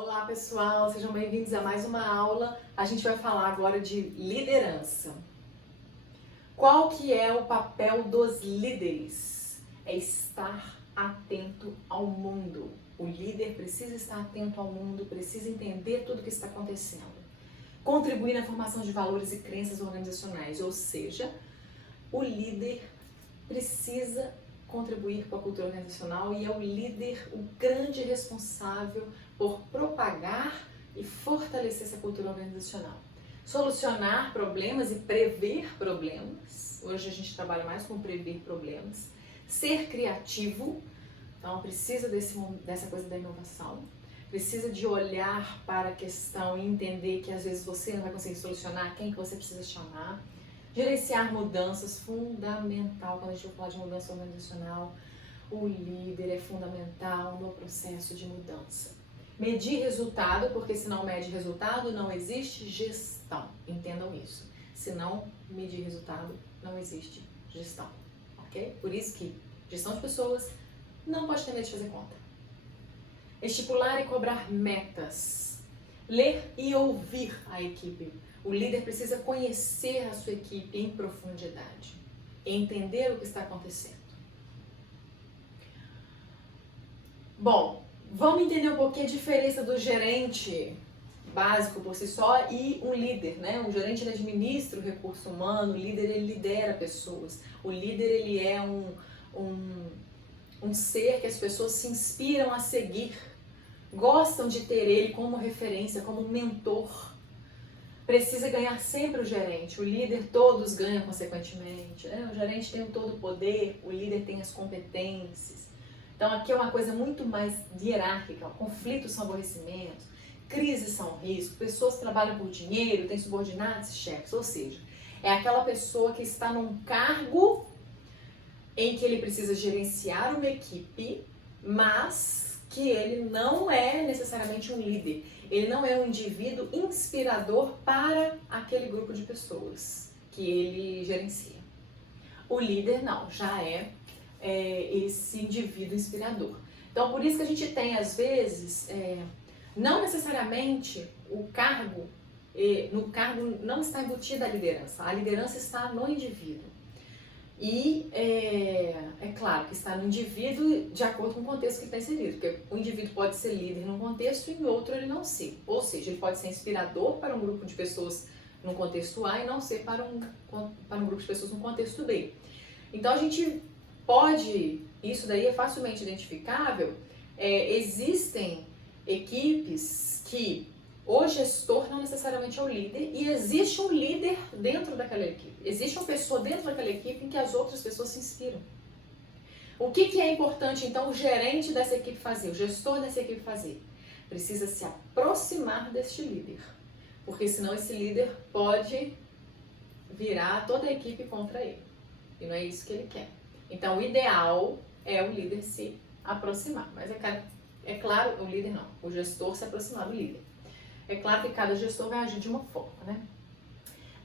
Olá pessoal, sejam bem-vindos a mais uma aula. A gente vai falar agora de liderança. Qual que é o papel dos líderes? É estar atento ao mundo. O líder precisa estar atento ao mundo, precisa entender tudo o que está acontecendo. Contribuir na formação de valores e crenças organizacionais, ou seja, o líder precisa contribuir com a cultura organizacional e é o líder o grande responsável por propagar e fortalecer essa cultura organizacional. Solucionar problemas e prever problemas. Hoje a gente trabalha mais com prever problemas. Ser criativo, então precisa dessa coisa da inovação. Precisa de olhar para a questão e entender que às vezes você não vai conseguir solucionar, quem que você precisa chamar. Gerenciar mudanças, fundamental. Quando a gente vai falar de mudança organizacional, o líder é fundamental no processo de mudança. Medir resultado, porque se não mede resultado, não existe gestão. Entendam isso. Se não medir resultado, não existe gestão. Ok? Por isso que gestão de pessoas não pode ter medo de fazer conta. Estipular e cobrar metas. Ler e ouvir a equipe. O líder precisa conhecer a sua equipe em profundidade, entender o que está acontecendo. Bom, vamos entender um pouquinho a diferença do gerente básico por si só e um líder, né? Um gerente ele administra o recurso humano, o líder ele lidera pessoas. O líder ele é um ser que as pessoas se inspiram a seguir, gostam de ter ele como referência, como mentor. Precisa ganhar sempre o gerente, o líder todos ganham consequentemente, né? O gerente tem todo o poder, o líder tem as competências. Então aqui é uma coisa muito mais hierárquica, conflitos são aborrecimentos, crises são risco, pessoas trabalham por dinheiro, têm subordinados e chefes, ou seja, é aquela pessoa que está num cargo em que ele precisa gerenciar uma equipe, mas que ele não é necessariamente um líder. Ele não é um indivíduo inspirador para aquele grupo de pessoas que ele gerencia. O líder não, já é esse indivíduo inspirador. Então, por isso que a gente tem, às vezes, não necessariamente o cargo, no cargo não está embutida a liderança está no indivíduo. E é claro que está no indivíduo de acordo com o contexto que está inserido, porque o indivíduo pode ser líder num contexto e em outro ele não ser. Ou seja, ele pode ser inspirador para um grupo de pessoas num contexto A e não ser para um grupo de pessoas num contexto B. Então a gente pode, isso daí é facilmente identificável, existem equipes que o gestor não necessariamente é o líder e existe um líder dentro daquela equipe. Existe uma pessoa dentro daquela equipe em que as outras pessoas se inspiram. O que é importante, então, o gerente dessa equipe fazer, o gestor dessa equipe fazer? Precisa se aproximar deste líder, porque senão esse líder pode virar toda a equipe contra ele. E não é isso que ele quer. Então, o ideal é o líder se aproximar. Mas é claro, o líder não, o gestor se aproximar do líder. É claro que cada gestor vai agir de uma forma, né?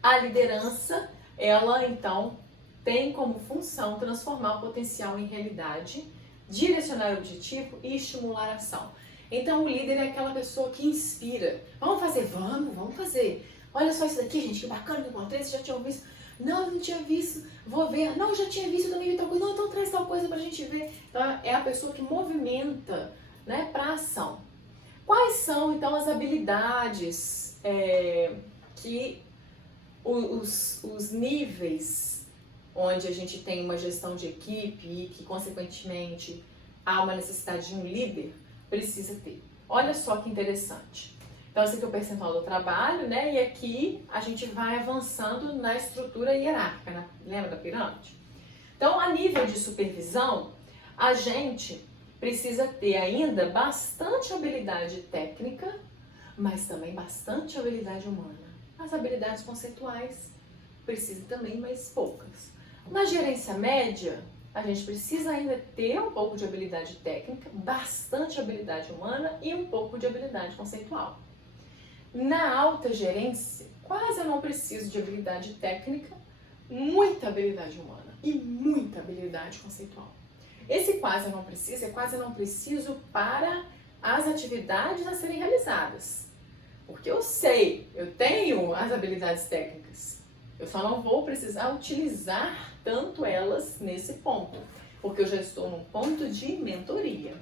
A liderança, ela então tem como função transformar o potencial em realidade, direcionar o objetivo e estimular a ação. Então o líder é aquela pessoa que inspira. Vamos fazer? Vamos fazer. Olha só isso daqui, gente, que bacana que eu encontrei, vocês já tinham visto? Não, eu não tinha visto, vou ver. Não, eu já tinha visto, eu também vi tal coisa. Não, então traz tal coisa pra gente ver. Então é a pessoa que movimenta, né, pra ação. Quais são, então, as habilidades que os níveis onde a gente tem uma gestão de equipe e que, consequentemente, há uma necessidade de um líder, precisa ter? Olha só que interessante. Então, esse aqui é o percentual do trabalho, né? E aqui a gente vai avançando na estrutura hierárquica, né? Lembra da pirâmide? Então, a nível de supervisão, a gente precisa ter ainda bastante habilidade técnica, mas também bastante habilidade humana. As habilidades conceituais precisam também, mas poucas. Na gerência média, a gente precisa ainda ter um pouco de habilidade técnica, bastante habilidade humana e um pouco de habilidade conceitual. Na alta gerência, quase eu não preciso de habilidade técnica, muita habilidade humana e muita habilidade conceitual. Esse quase eu não preciso é quase eu não preciso para as atividades a serem realizadas. Porque eu sei, eu tenho as habilidades técnicas. Eu só não vou precisar utilizar tanto elas nesse ponto, porque eu já estou num ponto de mentoria.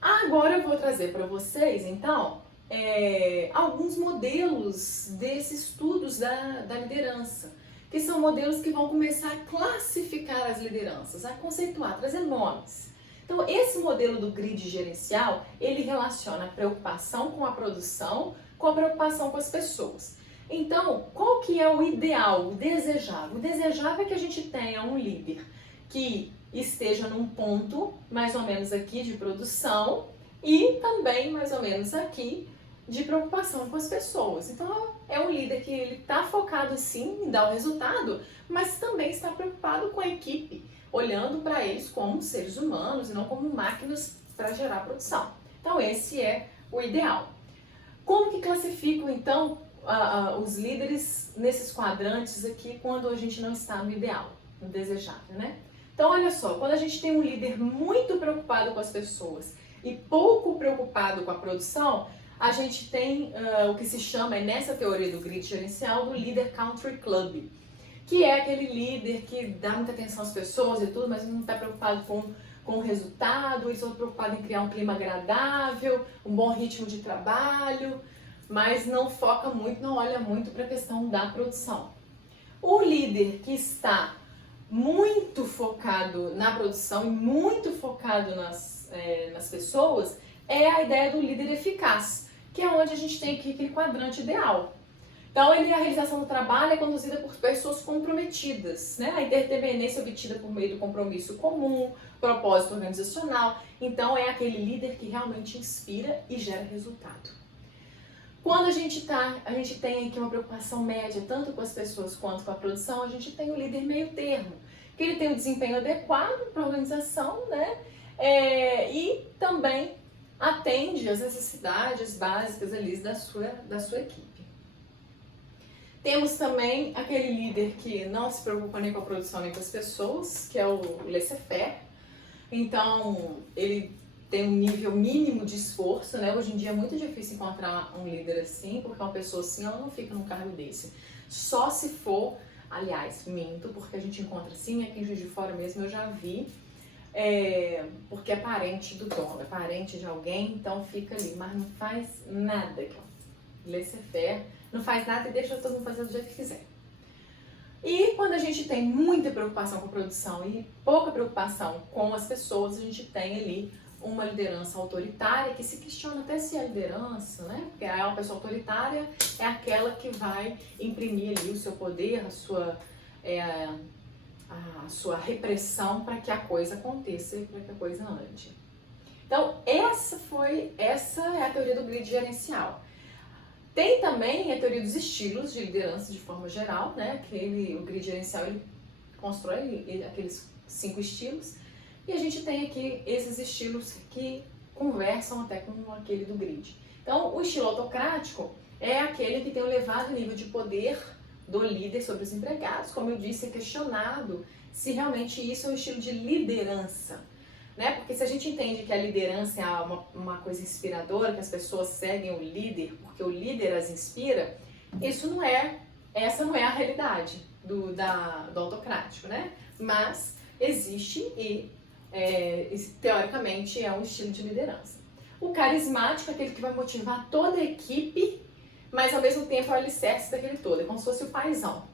Agora eu vou trazer para vocês, então, alguns modelos desses estudos da liderança, que são modelos que vão começar a classificar as lideranças, a conceituar, trazer nomes. Então, esse modelo do grid gerencial, ele relaciona a preocupação com a produção com a preocupação com as pessoas. Então, qual que é o ideal, o desejável? O desejável é que a gente tenha um líder que esteja num ponto mais ou menos aqui de produção e também mais ou menos aqui de preocupação com as pessoas. Então, é um líder que ele está focado sim em dar o resultado, mas também está preocupado com a equipe, olhando para eles como seres humanos e não como máquinas para gerar produção. Então, esse é o ideal. Como que classificam, então, os líderes nesses quadrantes aqui quando a gente não está no ideal, no desejável, né? Então, olha só, quando a gente tem um líder muito preocupado com as pessoas e pouco preocupado com a produção, a gente tem o que se chama, nessa teoria do grid gerencial, do líder country club, que é aquele líder que dá muita atenção às pessoas e tudo, mas não está preocupado com o resultado, eles estão preocupados em criar um clima agradável, um bom ritmo de trabalho, mas não foca muito, não olha muito para a questão da produção. O líder que está muito focado na produção e muito focado nas pessoas é a ideia do líder eficaz, que é onde a gente tem aqui aquele quadrante ideal. Então, a realização do trabalho é conduzida por pessoas comprometidas, né? A interdependência obtida por meio do compromisso comum, propósito organizacional. Então, é aquele líder que realmente inspira e gera resultado. Quando a gente tem aqui uma preocupação média, tanto com as pessoas quanto com a produção, a gente tem o líder meio termo, que ele tem o desempenho adequado para a organização, né? E também atende às necessidades básicas ali da sua equipe. Temos também aquele líder que não se preocupa nem com a produção nem com as pessoas, que é o laissez-faire. Então, ele tem um nível mínimo de esforço, né? Hoje em dia é muito difícil encontrar um líder assim, porque uma pessoa assim, ela não fica num cargo desse. Só se for, aliás, minto, porque a gente encontra assim, aqui em Juiz de Fora mesmo eu já vi, porque é parente do dono, é parente de alguém, então fica ali, mas não faz nada, laissez-faire, não faz nada e deixa todo mundo fazer do jeito que quiser. E quando a gente tem muita preocupação com a produção e pouca preocupação com as pessoas, a gente tem ali uma liderança autoritária, que se questiona até se é liderança, né? Porque uma pessoa autoritária é aquela que vai imprimir ali o seu poder, a sua repressão para que a coisa aconteça e para que a coisa ande. Então, essa é a teoria do grid gerencial. Tem também a teoria dos estilos de liderança de forma geral, né? O grid gerencial ele constrói aqueles 5 estilos e a gente tem aqui esses estilos que conversam até com aquele do grid. Então, o estilo autocrático é aquele que tem um elevado nível de poder do líder sobre os empregados. Como eu disse, é questionado se realmente isso é um estilo de liderança, né? Porque se a gente entende que a liderança é uma coisa inspiradora, que as pessoas seguem o líder porque o líder as inspira, essa não é a realidade do autocrático, né? Mas existe e teoricamente é um estilo de liderança. O carismático é aquele que vai motivar toda a equipe, mas ao mesmo tempo é o alicerce daquele todo, é como se fosse o paizão.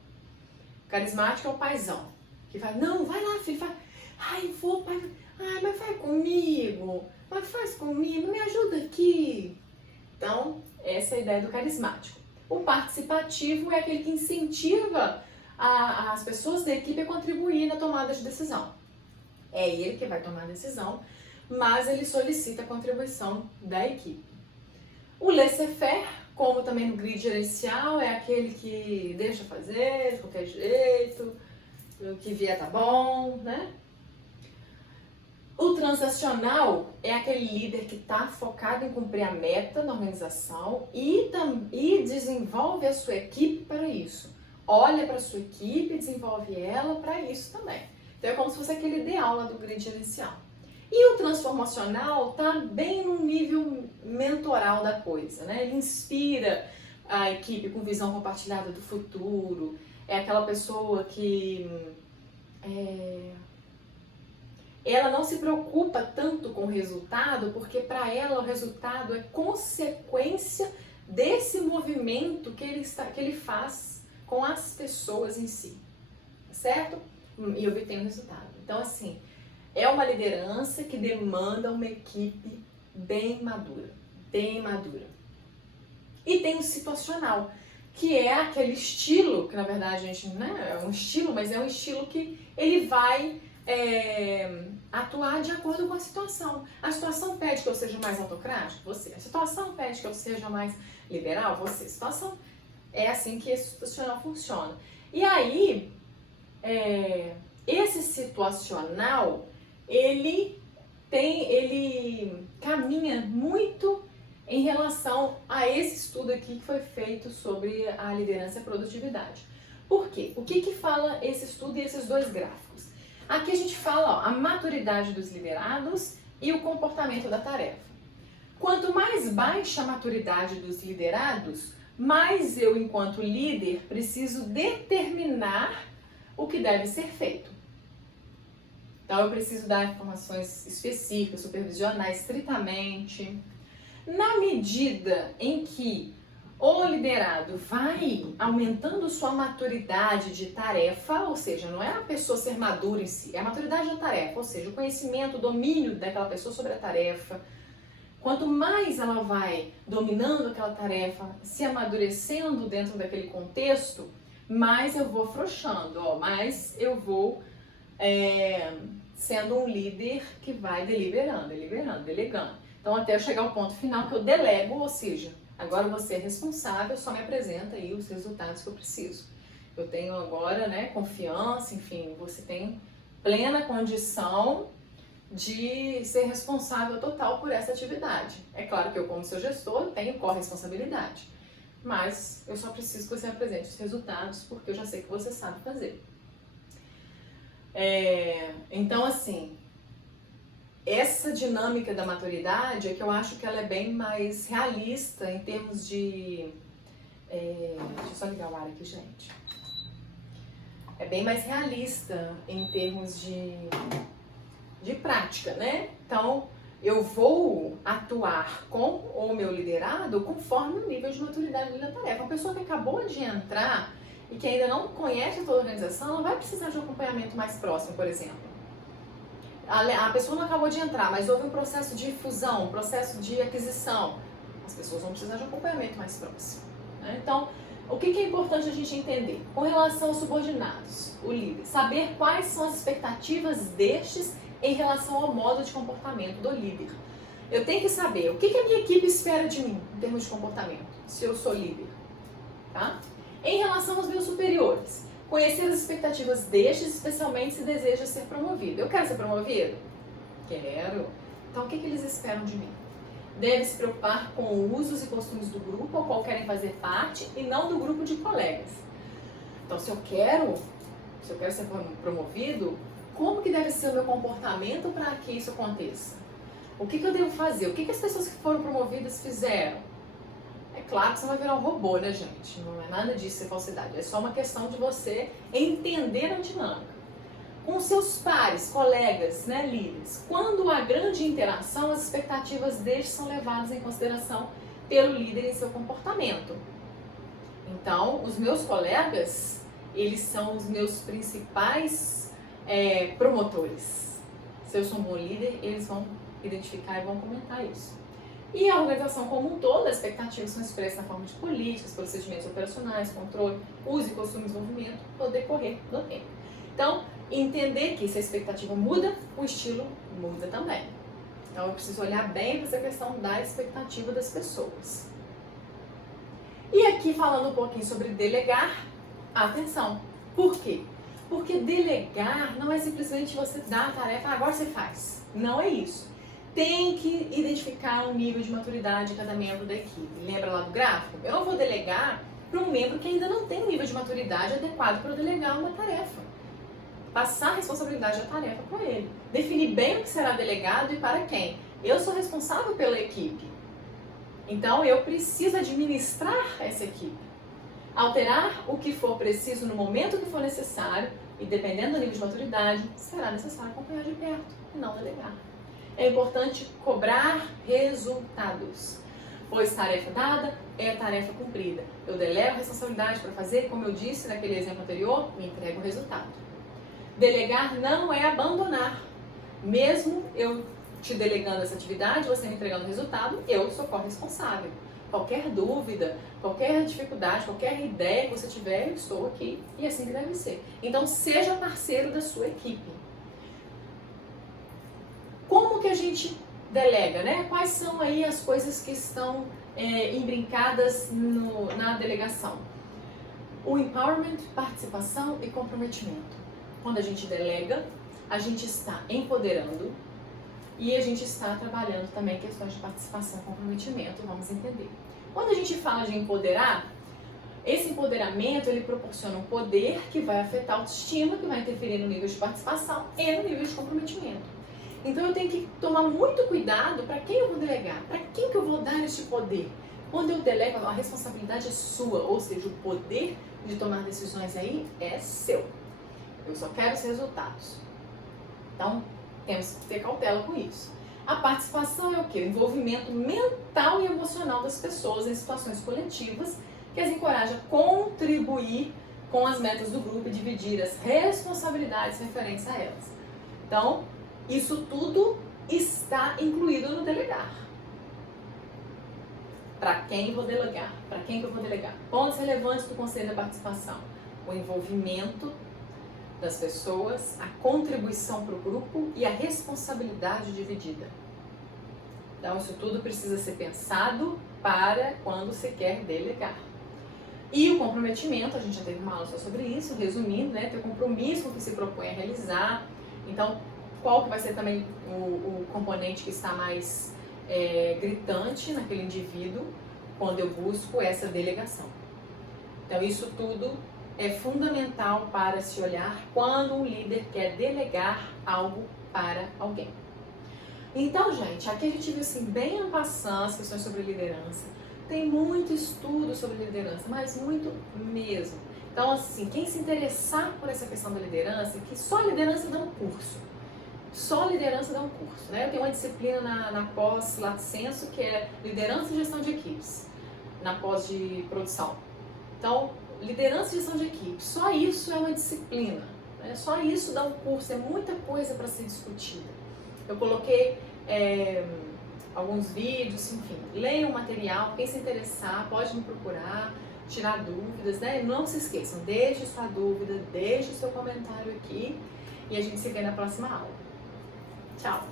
O carismático é o paizão, que fala, não, vai lá filho, vai. Ai, vou, pai. Ai, mas vai comigo, mas faz comigo, me ajuda aqui. Então, essa é a ideia do carismático. O participativo é aquele que incentiva as pessoas da equipe a contribuir na tomada de decisão. É ele que vai tomar a decisão, mas ele solicita a contribuição da equipe. O laissez-faire, como também no grid gerencial, é aquele que deixa fazer de qualquer jeito, o que vier tá bom, né? O transacional é aquele líder que está focado em cumprir a meta na organização e desenvolve a sua equipe para isso. Olha para a sua equipe e desenvolve ela para isso também. Então é como se fosse aquele ideal lá do grid inicial. E o transformacional está bem no nível mentoral da coisa, né? Ele inspira a equipe com visão compartilhada do futuro, é aquela pessoa que ela não se preocupa tanto com o resultado, porque para ela o resultado é consequência desse movimento que ele faz com as pessoas em si, certo? E obtém o resultado. Então, assim, é uma liderança que demanda uma equipe bem madura, bem madura. E tem o situacional, que é aquele estilo, que na verdade a gente não é um estilo, mas é um estilo que ele vai atuar de acordo com a situação. A situação pede que eu seja mais autocrático? Você. A situação pede que eu seja mais liberal? Você. A situação é assim que esse situacional funciona. E aí, esse situacional, ele caminha muito em relação a esse estudo aqui que foi feito sobre a liderança e a produtividade. Por quê? O que fala esse estudo e esses dois gráficos? Aqui a gente fala a maturidade dos liderados e o comportamento da tarefa. Quanto mais baixa a maturidade dos liderados, mais eu, enquanto líder, preciso determinar o que deve ser feito. Então eu preciso dar informações específicas, supervisionar estritamente. Na medida em que o liderado vai aumentando sua maturidade de tarefa, ou seja, não é a pessoa ser madura em si, é a maturidade da tarefa, ou seja, o conhecimento, o domínio daquela pessoa sobre a tarefa. Quanto mais ela vai dominando aquela tarefa, se amadurecendo dentro daquele contexto, mais eu vou afrouxando, mais eu vou sendo um líder que vai deliberando, delegando. Então, até eu chegar ao ponto final que eu delego, ou seja, agora você é responsável, só me apresenta aí os resultados que eu preciso. Eu tenho agora, confiança, enfim, você tem plena condição de ser responsável total por essa atividade. É claro que eu, como seu gestor, tenho corresponsabilidade, mas eu só preciso que você apresente os resultados, porque eu já sei que você sabe fazer. Então, assim, essa dinâmica da maturidade é que eu acho que ela é bem mais realista em termos de... deixa eu só ligar o ar aqui, gente. É bem mais realista em termos de prática, né? Então, eu vou atuar com o meu liderado conforme o nível de maturidade da tarefa. Uma pessoa que acabou de entrar e que ainda não conhece toda a organização, ela vai precisar de um acompanhamento mais próximo, por exemplo. A pessoa não acabou de entrar, mas houve um processo de fusão, um processo de aquisição. As pessoas vão precisar de um acompanhamento mais próximo, né? Então, o que é importante a gente entender? Com relação aos subordinados, o líder, saber quais são as expectativas destes em relação ao modo de comportamento do líder. Eu tenho que saber o que a minha equipe espera de mim em termos de comportamento, se eu sou líder, tá? Em relação aos meus superiores, conhecer as expectativas destes, especialmente se deseja ser promovido. Eu quero ser promovido? Quero. Então, o que eles esperam de mim? Deve se preocupar com usos e costumes do grupo ao qual querem fazer parte e não do grupo de colegas. Então, se eu quero ser promovido, como que deve ser o meu comportamento para que isso aconteça? O que eu devo fazer? O que as pessoas que foram promovidas fizeram? É claro que você vai virar um robô, né, gente? Não é nada disso ser falsidade. É só uma questão de você entender a dinâmica. Com seus pares, colegas, líderes, quando há grande interação, as expectativas deles são levadas em consideração pelo líder em seu comportamento. Então, os meus colegas, eles são os meus principais promotores. Se eu sou um bom líder, eles vão identificar e vão comentar isso. E a organização como um todo, as expectativas são expressas na forma de políticas, procedimentos operacionais, controle, uso e costume de desenvolvimento no decorrer do tempo. Então, entender que se a expectativa muda, o estilo muda também. Então, eu preciso olhar bem para essa questão da expectativa das pessoas. E aqui, falando um pouquinho sobre delegar, atenção. Por quê? Porque delegar não é simplesmente você dar a tarefa, agora você faz. Não é isso. Tem que identificar o nível de maturidade de cada membro da equipe. Lembra lá do gráfico? Eu não vou delegar para um membro que ainda não tem um nível de maturidade adequado para delegar uma tarefa. passar a responsabilidade da tarefa para ele. Definir bem o que será delegado e para quem. Eu sou responsável pela equipe. Então, eu preciso administrar essa equipe. Alterar o que for preciso no momento que for necessário e, dependendo do nível de maturidade, será necessário acompanhar de perto e não delegar. É importante cobrar resultados, pois tarefa dada é tarefa cumprida. Eu delego a responsabilidade para fazer, como eu disse naquele exemplo anterior, me entrego o resultado. Delegar não é abandonar. Mesmo eu te delegando essa atividade, você me entregando o resultado, eu sou corresponsável. Qualquer dúvida, qualquer dificuldade, qualquer ideia que você tiver, eu estou aqui e é assim que deve ser. Então, seja parceiro da sua equipe. Como que a gente delega, né? Quais são aí as coisas que estão embrincadas na delegação? O empowerment, participação e comprometimento. Quando a gente delega, a gente está empoderando e a gente está trabalhando também questões de participação e comprometimento, vamos entender. Quando a gente fala de empoderar, esse empoderamento ele proporciona um poder que vai afetar a autoestima, que vai interferir no nível de participação e no nível de comprometimento. Então eu tenho que tomar muito cuidado para quem eu vou delegar, para quem que eu vou dar este poder. Quando eu delego, a responsabilidade é sua, ou seja, o poder de tomar decisões aí é seu. Eu só quero os resultados. Então, temos que ter cautela com isso. A participação é o quê? O envolvimento mental e emocional das pessoas em situações coletivas que as encoraja a contribuir com as metas do grupo e dividir as responsabilidades referentes a elas. Então, isso tudo está incluído no delegar. Para quem vou delegar? Para quem que eu vou delegar? Pontos relevantes do Conselho da Participação. O envolvimento das pessoas, a contribuição para o grupo e a responsabilidade dividida. Então, isso tudo precisa ser pensado para quando se quer delegar. E o comprometimento, a gente já teve uma aula só sobre isso, resumindo, né, ter compromisso com o que se propõe a realizar. Então, qual que vai ser também o componente que está mais gritante naquele indivíduo quando eu busco essa delegação. Então, isso tudo é fundamental para se olhar quando um líder quer delegar algo para alguém. Então, gente, aqui a gente viu assim, bem en passant as questões sobre liderança. Tem muito estudo sobre liderança, mas muito mesmo. Então, assim, quem se interessar por essa questão da liderança, que só liderança dá um curso. Só liderança dá um curso, né? Eu tenho uma disciplina na pós Lato Sensu, que é liderança e gestão de equipes, na pós de produção. Então, liderança e gestão de equipes, só isso é uma disciplina, né? Só isso dá um curso, é muita coisa para ser discutida. Eu coloquei alguns vídeos, enfim, leiam o material, quem se interessar pode me procurar, tirar dúvidas, né? Não se esqueçam, deixe sua dúvida, deixe o seu comentário aqui e a gente se vê na próxima aula. Tchau!